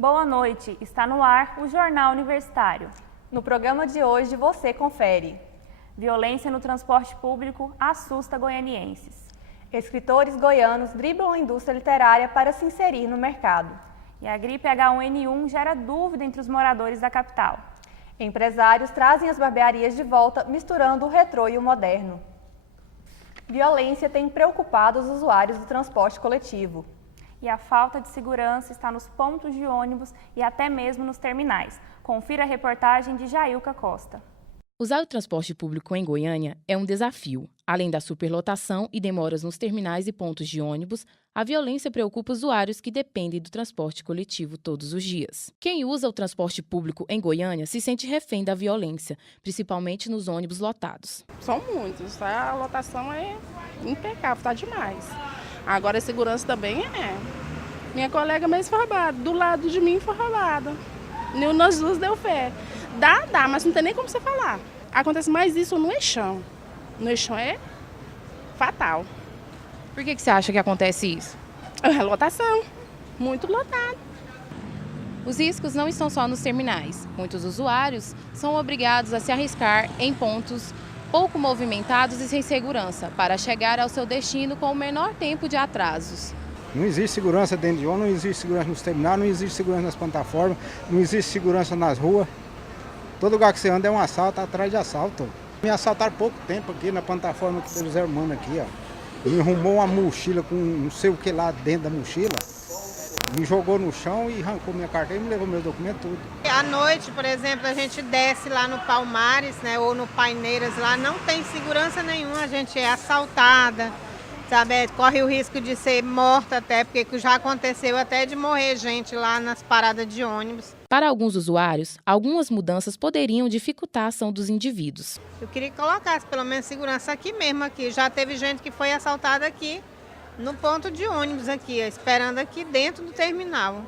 Boa noite, está no ar o Jornal Universitário. No programa de hoje você confere: violência no transporte público assusta goianienses. Escritores goianos driblam a indústria literária para se inserir no mercado. E a gripe H1N1 gera dúvida entre os moradores da capital. Empresários trazem as barbearias de volta, misturando o retrô e o moderno. Violência tem preocupado os usuários do transporte coletivo. E a falta de segurança está nos pontos de ônibus e até mesmo nos terminais. Confira a reportagem de Jailca Costa. Usar o transporte público em Goiânia é um desafio. Além da superlotação e demoras nos terminais e pontos de ônibus, a violência preocupa usuários que dependem do transporte coletivo todos os dias. Quem usa o transporte público em Goiânia se sente refém da violência, principalmente nos ônibus lotados. São muitos, tá? A lotação é impecável, tá demais. Agora a segurança também é. Minha colega mesmo foi roubada, do lado de mim foi roubada. Nós duas deu fé. Dá, mas não tem nem como você falar. Acontece mais isso no eixão. No eixão é fatal. Por que você acha que acontece isso? É lotação, muito lotado. Os riscos não estão só nos terminais. Muitos usuários são obrigados a se arriscar em pontos pouco movimentados e sem segurança para chegar ao seu destino com o menor tempo de atrasos. Não existe segurança dentro de ônibus, não existe segurança nos terminais, não existe segurança nas plataformas, não existe segurança nas ruas. Todo lugar que você anda é um assalto atrás de assalto. Me assaltaram pouco tempo aqui na plataforma que eles armando aqui, ó. Me arrumou uma mochila com não sei o que lá dentro da mochila, me jogou no chão e arrancou minha carteira e me levou meu documento tudo. À noite, por exemplo, a gente desce lá no Palmares, né, ou no Paineiras, lá não tem segurança nenhuma, a gente é assaltada, sabe, corre o risco de ser morta até, porque já aconteceu até de morrer gente lá nas paradas de ônibus. Para alguns usuários, algumas mudanças poderiam dificultar a ação dos indivíduos. Eu queria que colocasse pelo menos segurança aqui mesmo, aqui. Já teve gente que foi assaltada aqui no ponto de ônibus aqui, esperando aqui dentro do terminal.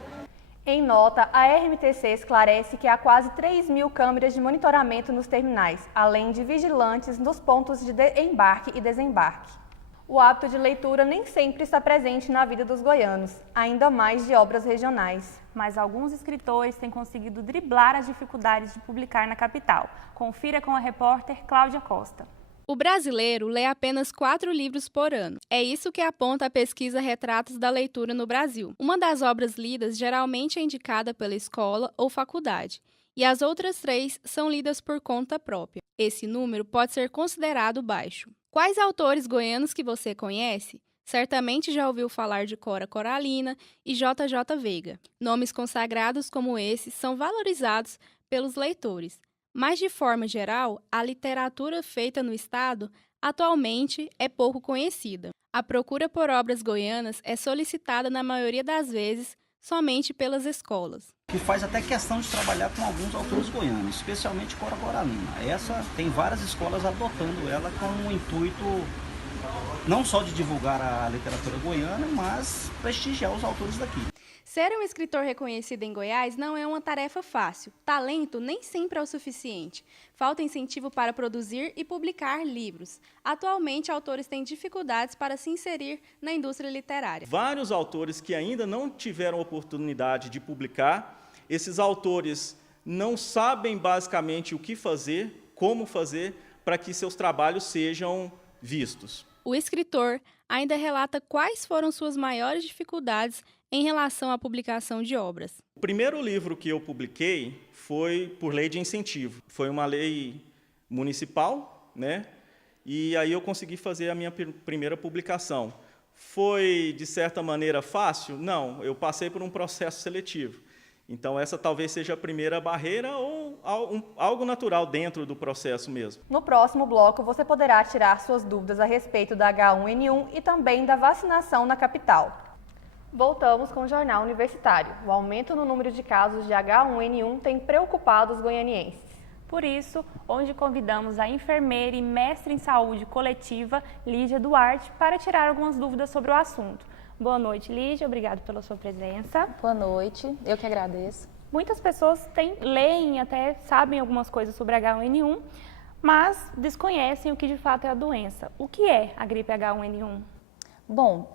Em nota, a RMTC esclarece que há quase 3.000 câmeras de monitoramento nos terminais, além de vigilantes nos pontos de embarque e desembarque. O hábito de leitura nem sempre está presente na vida dos goianos, ainda mais de obras regionais. Mas alguns escritores têm conseguido driblar as dificuldades de publicar na capital. Confira com a repórter Cláudia Costa. O brasileiro lê apenas 4 livros por ano. É isso que aponta a pesquisa Retratos da Leitura no Brasil. Uma das obras lidas geralmente é indicada pela escola ou faculdade, e as outras 3 são lidas por conta própria. Esse número pode ser considerado baixo. Quais autores goianos que você conhece? Certamente já ouviu falar de Cora Coralina e JJ Veiga. Nomes consagrados como esses são valorizados pelos leitores, mas de forma geral, a literatura feita no estado atualmente é pouco conhecida. A procura por obras goianas é solicitada na maioria das vezes somente pelas escolas. Que faz até questão de trabalhar com alguns autores goianos, especialmente Cora Coralina. Essa tem várias escolas adotando ela com o intuito não só de divulgar a literatura goiana, mas prestigiar os autores daqui. Ser um escritor reconhecido em Goiás não é uma tarefa fácil. Talento nem sempre é o suficiente. Falta incentivo para produzir e publicar livros. Atualmente, autores têm dificuldades para se inserir na indústria literária. Vários autores que ainda não tiveram oportunidade de publicar, esses autores não sabem basicamente o que fazer, como fazer, para que seus trabalhos sejam vistos. O escritor ainda relata quais foram suas maiores dificuldades em relação à publicação de obras. O primeiro livro que eu publiquei foi por lei de incentivo. Foi uma lei municipal, né? E aí eu consegui fazer a minha primeira publicação. Foi, de certa maneira, fácil? Não, eu passei por um processo seletivo. Então, essa talvez seja a primeira barreira ou algo natural dentro do processo mesmo. No próximo bloco, você poderá tirar suas dúvidas a respeito da H1N1 e também da vacinação na capital. Voltamos com o Jornal Universitário. O aumento no número de casos de H1N1 tem preocupado os goianienses. Por isso, hoje convidamos a enfermeira e mestre em saúde coletiva, Lídia Duarte, para tirar algumas dúvidas sobre o assunto. Boa noite, Lídia. Obrigada pela sua presença. Boa noite. Eu que agradeço. Muitas pessoas leem, até sabem algumas coisas sobre H1N1, mas desconhecem o que de fato é a doença. O que é a gripe H1N1? Bom,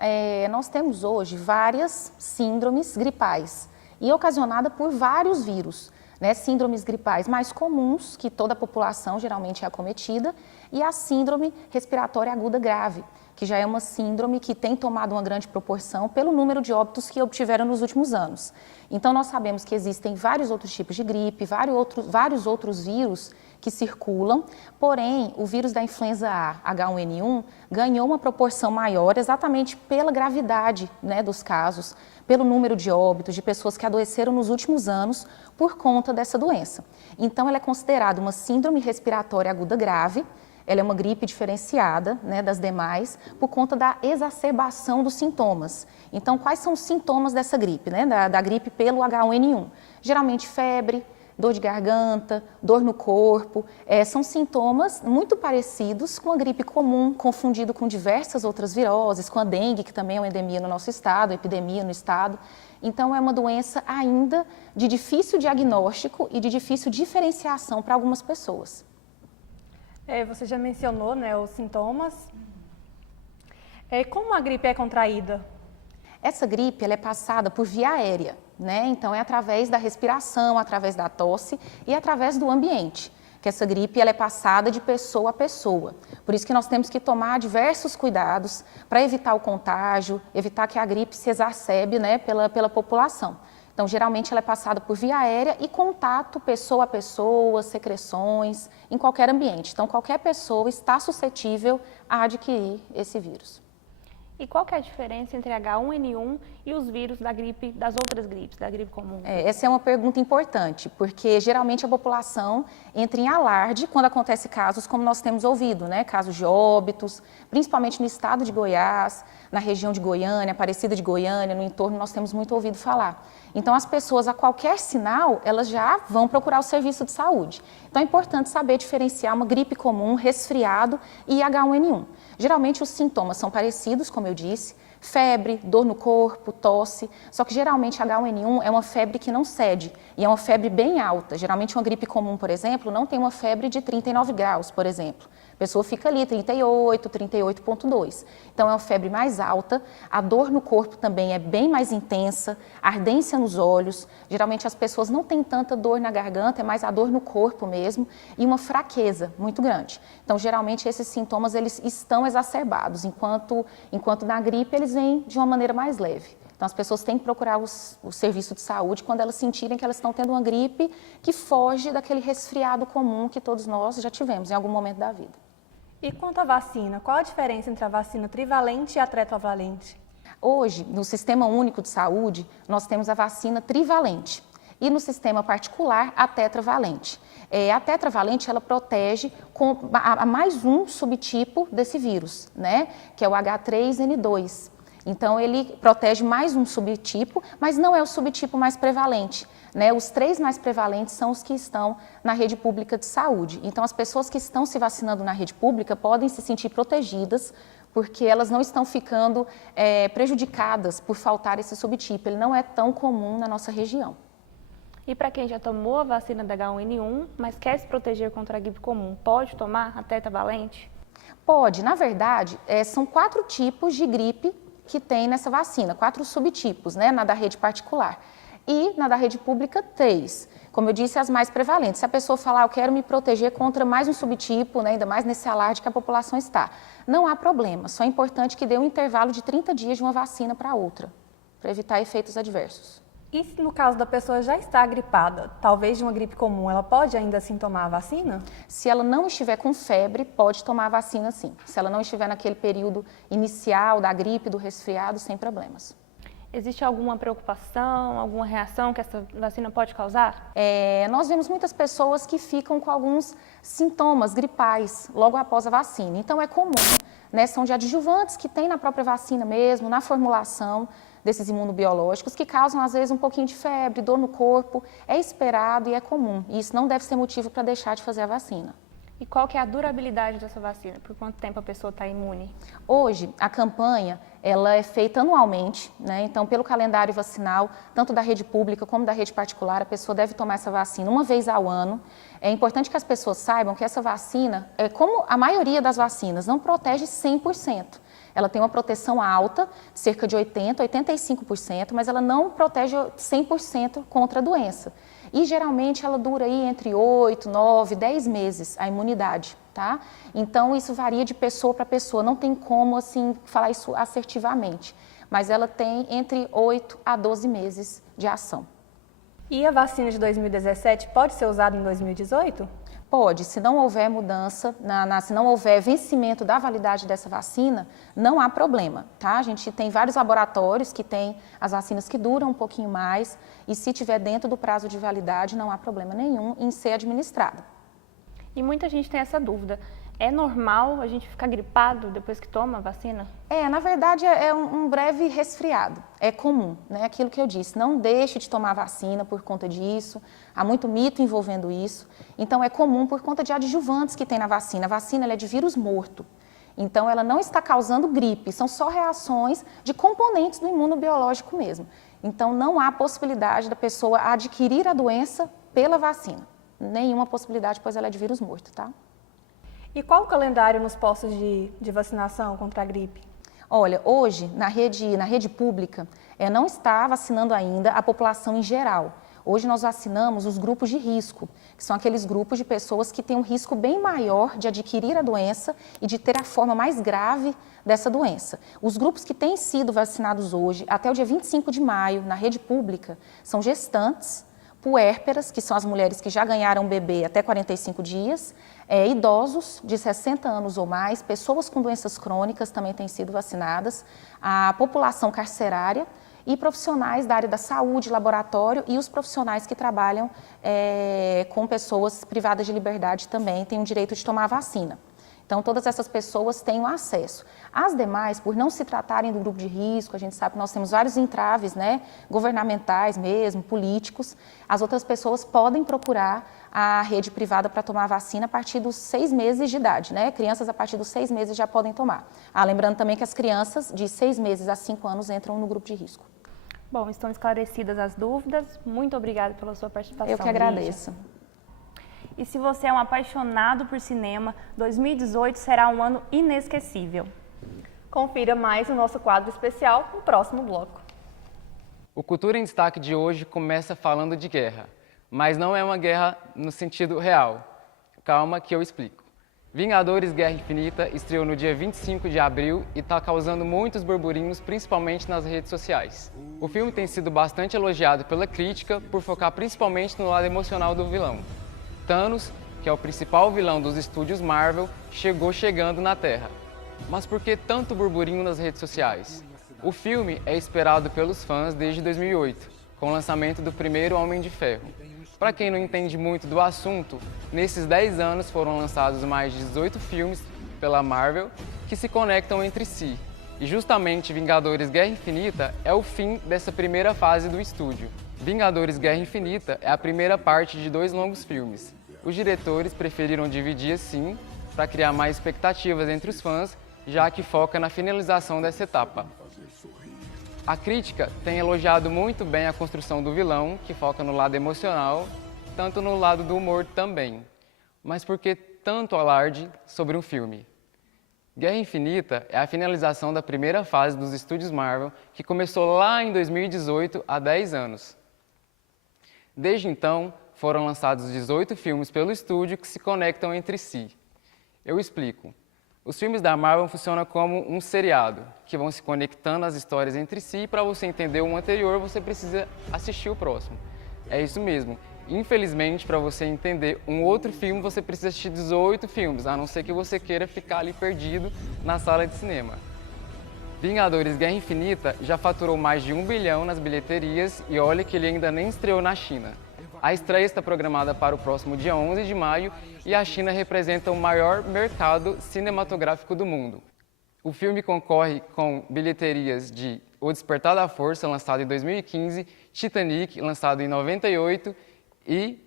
nós temos hoje várias síndromes gripais e ocasionada por vários vírus, né? Síndromes gripais mais comuns, que toda a população geralmente é acometida, e a síndrome respiratória aguda grave, que já é uma síndrome que tem tomado uma grande proporção pelo número de óbitos que obtiveram nos últimos anos. Então, nós sabemos que existem vários outros tipos de gripe, vários outros vírus que circulam, porém, o vírus da influenza A, H1N1, ganhou uma proporção maior exatamente pela gravidade, né, dos casos, pelo número de óbitos, de pessoas que adoeceram nos últimos anos por conta dessa doença. Então, ela é considerada uma síndrome respiratória aguda grave. Ela é uma gripe diferenciada, né, das demais por conta da exacerbação dos sintomas. Então, quais são os sintomas dessa gripe, né, da gripe pelo H1N1? Geralmente febre, dor de garganta, dor no corpo, são sintomas muito parecidos com a gripe comum, confundido com diversas outras viroses, com a dengue, que também é uma endemia no nosso estado, epidemia no estado. Então, é uma doença ainda de difícil diagnóstico e de difícil diferenciação para algumas pessoas. Você já mencionou, né, os sintomas. Como a gripe é contraída? Essa gripe ela é passada por via aérea, né? Então é através da respiração, através da tosse e através do ambiente, que essa gripe ela é passada de pessoa a pessoa. Por isso que nós temos que tomar diversos cuidados para evitar o contágio, evitar que a gripe se exacerbe, né, pela população. Então, geralmente ela é passada por via aérea e contato pessoa a pessoa, secreções, em qualquer ambiente. Então, qualquer pessoa está suscetível a adquirir esse vírus. E qual que é a diferença entre H1N1 e os vírus da gripe, das outras gripes, da gripe comum? Essa é uma pergunta importante, porque geralmente a população entra em alarde quando acontece casos como nós temos ouvido, né? Casos de óbitos, principalmente no estado de Goiás, na região de Goiânia, Aparecida de Goiânia, no entorno nós temos muito ouvido falar. Então, as pessoas, a qualquer sinal, elas já vão procurar o serviço de saúde. Então, é importante saber diferenciar uma gripe comum, resfriado e H1N1. Geralmente, os sintomas são parecidos, como eu disse, febre, dor no corpo, tosse, só que geralmente H1N1 é uma febre que não cede e é uma febre bem alta. Geralmente, uma gripe comum, por exemplo, não tem uma febre de 39 graus, por exemplo. A pessoa fica ali, 38, 38,2. Então, é uma febre mais alta, a dor no corpo também é bem mais intensa, ardência nos olhos. Geralmente, as pessoas não têm tanta dor na garganta, é mais a dor no corpo mesmo, e uma fraqueza muito grande. Então, geralmente, esses sintomas eles estão exacerbados, enquanto na gripe eles vêm de uma maneira mais leve. Então, as pessoas têm que procurar o serviço de saúde quando elas sentirem que elas estão tendo uma gripe que foge daquele resfriado comum que todos nós já tivemos em algum momento da vida. E quanto à vacina, qual a diferença entre a vacina trivalente e a tetravalente? Hoje, no Sistema Único de Saúde, nós temos a vacina trivalente e no sistema particular a tetravalente. A tetravalente ela protege a mais um subtipo desse vírus, né? Que é o H3N2. Então, ele protege mais um subtipo, mas não é o subtipo mais prevalente, né? Os 3 mais prevalentes são os que estão na rede pública de saúde. Então, as pessoas que estão se vacinando na rede pública podem se sentir protegidas, porque elas não estão ficando prejudicadas por faltar esse subtipo. Ele não é tão comum na nossa região. E para quem já tomou a vacina da H1N1, mas quer se proteger contra a gripe comum, pode tomar a tetravalente? Pode. Na verdade, são 4 tipos de gripe que tem nessa vacina, 4 subtipos, né, na da rede particular. E na da rede pública, 3. Como eu disse, as mais prevalentes. Se a pessoa falar, eu quero me proteger contra mais um subtipo, né, ainda mais nesse alarde que a população está, não há problema. Só é importante que dê um intervalo de 30 dias de uma vacina para outra, para evitar efeitos adversos. E se no caso da pessoa já está gripada, talvez de uma gripe comum, ela pode ainda assim tomar a vacina? Se ela não estiver com febre, pode tomar a vacina sim. Se ela não estiver naquele período inicial da gripe, do resfriado, sem problemas. Existe alguma preocupação, alguma reação que essa vacina pode causar? Nós vemos muitas pessoas que ficam com alguns sintomas gripais logo após a vacina. Então é comum, né? São de adjuvantes que tem na própria vacina mesmo, na formulação desses imunobiológicos, que causam às vezes um pouquinho de febre, dor no corpo. É esperado e é comum. E isso não deve ser motivo para deixar de fazer a vacina. E qual que é a durabilidade dessa vacina? Por quanto tempo a pessoa está imune? Hoje, a campanha ela é feita anualmente, né? Então, pelo calendário vacinal, tanto da rede pública como da rede particular, a pessoa deve tomar essa vacina uma vez ao ano. É importante que as pessoas saibam que essa vacina, como a maioria das vacinas, não protege 100%. Ela tem uma proteção alta, cerca de 80%, 85%, mas ela não protege 100% contra a doença. E geralmente ela dura aí entre 8, 9, 10 meses, a imunidade, tá? Então isso varia de pessoa para pessoa, não tem como assim falar isso assertivamente, mas ela tem entre 8 a 12 meses de ação. E a vacina de 2017 pode ser usada em 2018? Pode, se não houver mudança, se não houver vencimento da validade dessa vacina, não há problema, tá? A gente tem vários laboratórios que têm as vacinas que duram um pouquinho mais e se tiver dentro do prazo de validade, não há problema nenhum em ser administrada. E muita gente tem essa dúvida. É normal a gente ficar gripado depois que toma a vacina? Na verdade é um breve resfriado, é comum, né? Aquilo que eu disse, não deixe de tomar vacina por conta disso, há muito mito envolvendo isso, então é comum por conta de adjuvantes que tem na vacina. A vacina ela é de vírus morto, então ela não está causando gripe, são só reações de componentes do imunobiológico mesmo. Então não há possibilidade da pessoa adquirir a doença pela vacina, nenhuma possibilidade, pois ela é de vírus morto, tá? E qual o calendário nos postos de vacinação contra a gripe? Olha, hoje, na rede pública, não está vacinando ainda a população em geral. Hoje nós vacinamos os grupos de risco, que são aqueles grupos de pessoas que têm um risco bem maior de adquirir a doença e de ter a forma mais grave dessa doença. Os grupos que têm sido vacinados hoje, até o dia 25 de maio, na rede pública, são gestantes, puérperas, que são as mulheres que já ganharam bebê até 45 dias, idosos de 60 anos ou mais, pessoas com doenças crônicas também têm sido vacinadas, a população carcerária e profissionais da área da saúde, laboratório e os profissionais que trabalham com pessoas privadas de liberdade também têm o direito de tomar a vacina. Então, todas essas pessoas têm o acesso. As demais, por não se tratarem do grupo de risco, a gente sabe que nós temos vários entraves, né, governamentais mesmo, políticos, as outras pessoas podem procurar a rede privada para tomar a vacina a partir dos 6 meses de idade, né? Crianças a partir dos 6 meses já podem tomar. Lembrando também que as crianças de 6 meses a 5 anos entram no grupo de risco. Bom, estão esclarecidas as dúvidas. Muito obrigada pela sua participação. Eu que agradeço. Lígia. E se você é um apaixonado por cinema, 2018 será um ano inesquecível. Confira mais o nosso quadro especial no próximo bloco. O Cultura em Destaque de hoje começa falando de guerra, mas não é uma guerra no sentido real. Calma que eu explico. Vingadores Guerra Infinita estreou no dia 25 de abril e está causando muitos burburinhos, principalmente nas redes sociais. O filme tem sido bastante elogiado pela crítica por focar principalmente no lado emocional do vilão. Thanos, que é o principal vilão dos estúdios Marvel, chegando na Terra. Mas por que tanto burburinho nas redes sociais? O filme é esperado pelos fãs desde 2008, com o lançamento do primeiro Homem de Ferro. Para quem não entende muito do assunto, nesses 10 anos foram lançados mais de 18 filmes pela Marvel que se conectam entre si. E justamente Vingadores Guerra Infinita é o fim dessa primeira fase do estúdio. Vingadores Guerra Infinita é a primeira parte de 2 longos filmes. Os diretores preferiram dividir assim, para criar mais expectativas entre os fãs, já que foca na finalização dessa etapa. A crítica tem elogiado muito bem a construção do vilão, que foca no lado emocional, tanto no lado do humor também. Mas por que tanto alarde sobre um filme? Guerra Infinita é a finalização da primeira fase dos estúdios Marvel, que começou lá em 2018, há 10 anos. Desde então, foram lançados 18 filmes pelo estúdio que se conectam entre si. Eu explico. Os filmes da Marvel funcionam como um seriado, que vão se conectando as histórias entre si e para você entender o anterior, você precisa assistir o próximo. É isso mesmo. Infelizmente, para você entender um outro filme, você precisa assistir 18 filmes, a não ser que você queira ficar ali perdido na sala de cinema. Vingadores Guerra Infinita já faturou mais de 1 bilhão nas bilheterias e olha que ele ainda nem estreou na China. A estreia está programada para o próximo dia 11 de maio e a China representa o maior mercado cinematográfico do mundo. O filme concorre com bilheterias de O Despertar da Força, lançado em 2015, Titanic, lançado em 98 e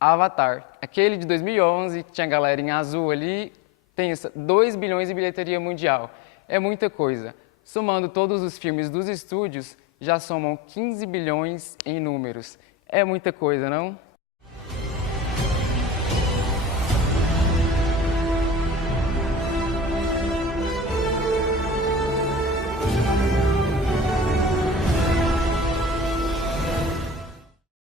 Avatar, aquele de 2011, que tinha a galera em azul ali, tem 2 bilhões de bilheteria mundial. É muita coisa. Somando todos os filmes dos estúdios, já somam 15 bilhões em números. É muita coisa, não?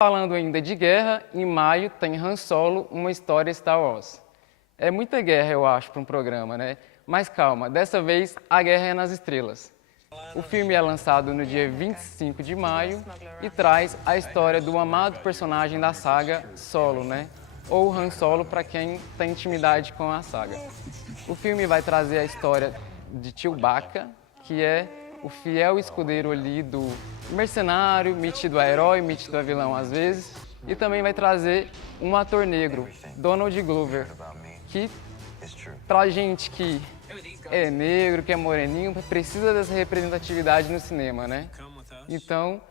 falando ainda de guerra, em maio tem Han Solo, uma história Star Wars. É muita guerra, eu acho, para um programa, né? Mas calma, dessa vez a guerra é nas estrelas. O filme é lançado no dia 25 de maio e traz a história do amado personagem da saga Solo, né? Ou Han Solo para quem tem intimidade com a saga. O filme vai trazer a história de Chewbacca, que é o fiel escudeiro ali do mercenário, metido a herói, metido a vilão às vezes, e também vai trazer um ator negro, Donald Glover, que pra gente que é negro, que é moreninho, precisa dessa representatividade no cinema, né? Então,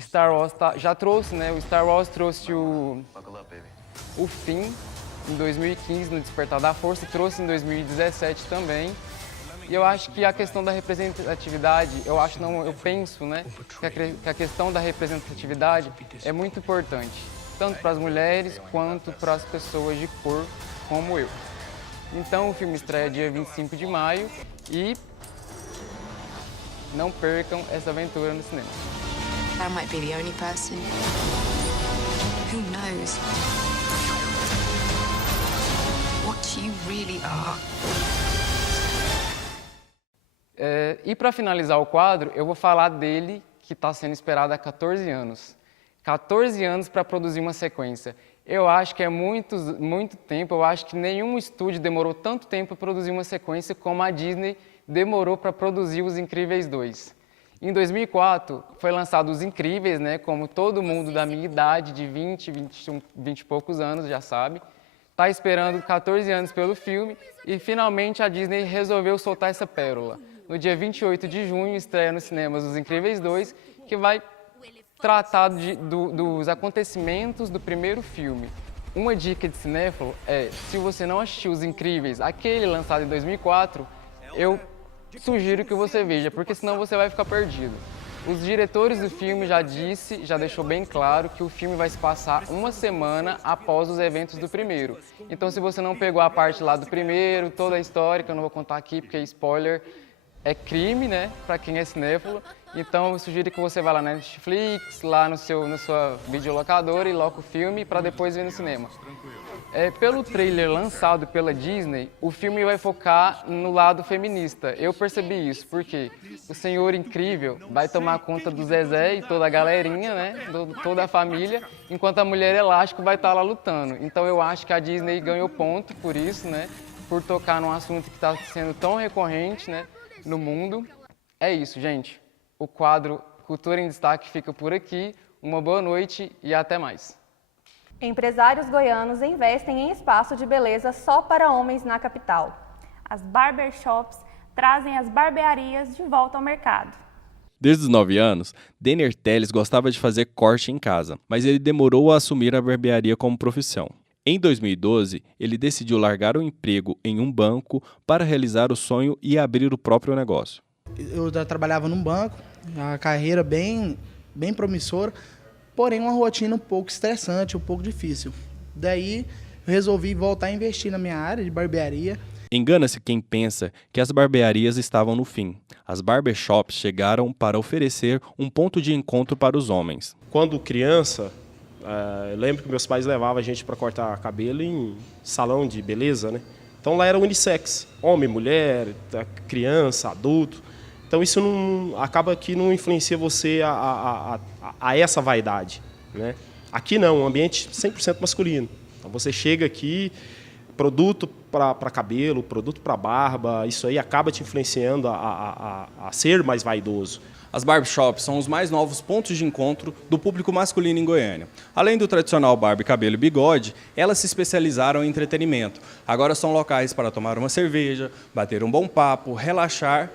Star Wars já trouxe, né? O Star Wars trouxe o Finn em 2015 no Despertar da Força, trouxe em 2017 também. E eu acho que a questão da representatividade, eu penso, né, que a questão da representatividade é muito importante, tanto para as mulheres quanto para as pessoas de cor como eu. Então o filme estreia dia 25 de maio e não percam essa aventura no cinema. I might be the only person. Who knows what you really are. E para finalizar o quadro, eu vou falar dele que está sendo esperado há 14 anos. 14 anos para produzir uma sequência. Eu acho que é muito tempo, eu acho que nenhum estúdio demorou tanto tempo para produzir uma sequência como a Disney demorou para produzir Os Incríveis 2. Em 2004, foi lançado Os Incríveis, né, como todo mundo da minha idade, de 20 e poucos anos, já sabe. Está esperando 14 anos pelo filme e finalmente a Disney resolveu soltar essa pérola. No dia 28 de junho, estreia nos cinemas Os Incríveis 2, que vai tratar dos acontecimentos do primeiro filme. Uma dica de cinéfilo é, se você não assistiu Os Incríveis, aquele lançado em 2004, eu sugiro que você veja, porque senão você vai ficar perdido. Os diretores do filme já deixou bem claro que o filme vai se passar uma semana após os eventos do primeiro. Então, se você não pegou a parte lá do primeiro, toda a história, que eu não vou contar aqui porque spoiler é crime, né, para quem é cinéfilo. Então, eu sugiro que você vá lá na Netflix, lá na sua videolocadora e loque o filme para depois ver no cinema. Pelo trailer lançado pela Disney, o filme vai focar no lado feminista. Eu percebi isso, porque o Senhor Incrível vai tomar conta do Zezé e toda a galerinha, né, toda a família, enquanto a Mulher Elástico vai estar lá lutando. Então eu acho que a Disney ganhou ponto por isso, né, por tocar num assunto que está sendo tão recorrente, né, no mundo. É isso, gente. O quadro Cultura em Destaque fica por aqui. Uma boa noite e até mais. Empresários goianos investem em espaço de beleza só para homens na capital. As barbershops trazem as barbearias de volta ao mercado. Desde os 9 anos, Denner Teles gostava de fazer corte em casa, mas ele demorou a assumir a barbearia como profissão. Em 2012, ele decidiu largar o emprego em um banco para realizar o sonho e abrir o próprio negócio. Eu já trabalhava num banco, uma carreira bem promissora, porém uma rotina um pouco estressante, um pouco difícil. Daí eu resolvi voltar a investir na minha área de barbearia. Engana-se quem pensa que as barbearias estavam no fim. As barbershops chegaram para oferecer um ponto de encontro para os homens. Quando criança, eu lembro que meus pais levavam a gente para cortar cabelo em salão de beleza, né? Então lá era unissex, homem, mulher, criança, adulto. Então isso acaba que não influencia você a essa vaidade, né? Aqui não, um ambiente 100% masculino. Então você chega aqui, produto para cabelo, produto para barba, isso aí acaba te influenciando a ser mais vaidoso. As barbershops são os mais novos pontos de encontro do público masculino em Goiânia. Além do tradicional barba, cabelo e bigode, elas se especializaram em entretenimento. Agora são locais para tomar uma cerveja, bater um bom papo, relaxar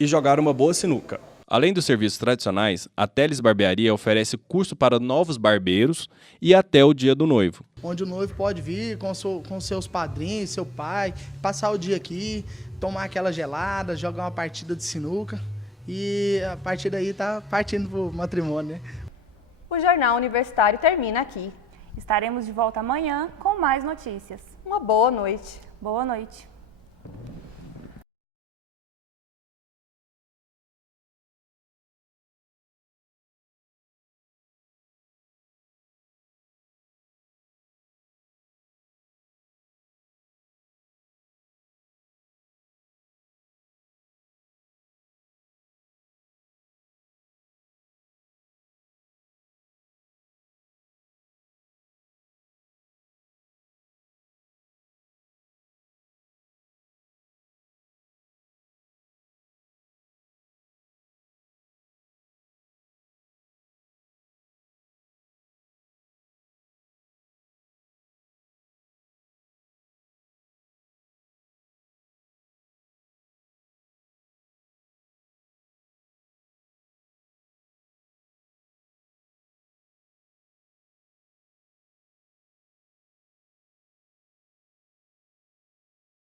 e jogar uma boa sinuca. Além dos serviços tradicionais, a Teles Barbearia oferece curso para novos barbeiros e até o dia do noivo. Onde o noivo pode vir com seus padrinhos, seu pai, passar o dia aqui, tomar aquela gelada, jogar uma partida de sinuca e a partir daí tá partindo para o matrimônio, né? O Jornal Universitário termina aqui. Estaremos de volta amanhã com mais notícias. Uma boa noite. Boa noite.